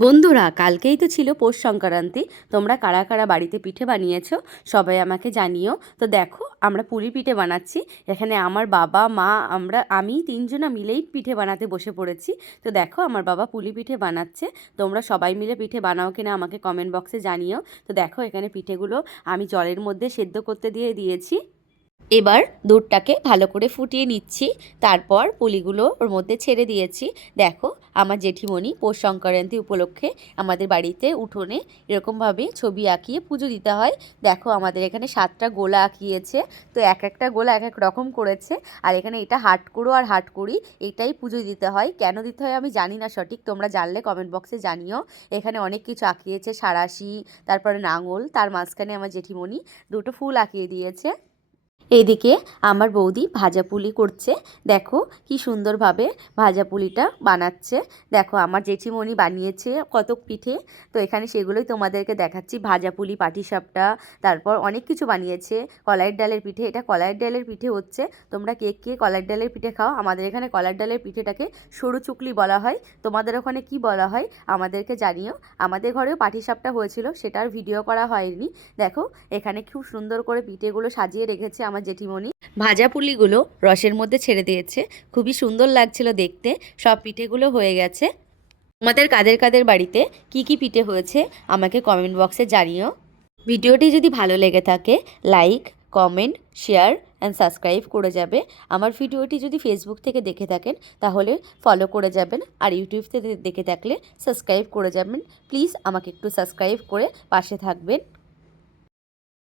বন্ধুরা, কালকেই তো ছিল পৌষ সংক্রান্তি। তোমরা কারা কারা বাড়িতে পিঠে বানিয়েছো সবাই আমাকে জানিও। তো দেখো, আমরা পুরি পিঠে বানাচ্ছি। এখানে আমার বাবা, মা, আমরা, আমি তিনজনা মিলেই পিঠে বানাতে বসে পড়েছি। তো দেখো, আমার বাবা পুলি পিঠে বানাচ্ছে। তোমরা সবাই মিলে পিঠে বানাও কিনা আমাকে কমেন্ট বক্সে জানিও। তো দেখো, এখানে পিঠেগুলো আমি জলের মধ্যে সেদ্ধ করতে দিয়ে দিয়েছি। এবার দুধটাকে ভালো করে ফুটিয়ে নিচ্ছি। তারপর পুলিগুলো ওর মধ্যে ছেড়ে দিয়েছি। দেখো আমার জেঠিমণি পৌষ সংক্রান্তি উপলক্ষে আমাদের বাড়িতে উঠোনে এরকমভাবে ছবি আঁকিয়ে পুজো দিতে হয়। দেখো আমাদের এখানে সাতটা গোলা আঁকিয়েছে। তো এক একটা গোলা এক এক রকম করেছে। আর এখানে এটা হাট করো আর হাট করি এটাই পুজো দিতে হয়। কেন দিতে হয় আমি জানি না সঠিক, তোমরা জানলে কমেন্ট বক্সে জানিও। এখানে অনেক কিছু আঁকিয়েছে, সারাশি, তারপরে নাঙল, তার মাঝখানে আমার জেঠিমণি দুটো ফুল আঁকিয়ে দিয়েছে। এদিকে আমার বৌদি ভাজা পুলি করছে। দেখো কি সুন্দরভাবে ভাজা পুলিটা বানাচ্ছে। দেখো আমার জেঠিমণি বানিয়েছে কত পিঠে। তো এখানে সেগুলোই তোমাদেরকে দেখাচ্ছি। ভাজা পুলি, পাটিসাপটা, তারপর অনেক কিছু বানিয়েছে। কলাইয়ের ডালের পিঠে, এটা কলাইয়ের ডালের পিঠে হচ্ছে। তোমরা কে কে কলাইয়ের ডালের পিঠে খাও? আমাদের এখানে কলাইয়ের ডালের পিঠেটাকে সরু চুকলি বলা হয়। তোমাদের ওখানে কি বলা হয় আমাদেরকে জানিও। আমাদের ঘরেও পাটিসাপটা হয়েছিল সেটার ভিডিও করা হয়নি। দেখো এখানে খুব সুন্দর করে পিঠেগুলো সাজিয়ে রেখেছে আমার জেঠিমণি। ভাজা পুলিগুলো রসের মধ্যে ছেড়ে দিয়েছে। খুবই সুন্দর লাগছিল দেখতে। সব পিঠেগুলো হয়ে গেছে। তোমাদের কাদের কাদের বাড়িতে কি কি পিঠে হয়েছে আমাকে কমেন্ট বক্সে জানিও। ভিডিওটি যদি ভালো লেগে থাকে like comment share and subscribe করে যাবে। আমার ভিডিওটি যদি ফেসবুক থেকে দেখে থাকেন, তাহলে ফলো করে যাবেন। আর ইউটিউব থেকে দেখে থাকলে সাবস্ক্রাইব করে যাবেন। প্লিজ আমাকে একটু সাবস্ক্রাইব করে পাশে থাকবেন।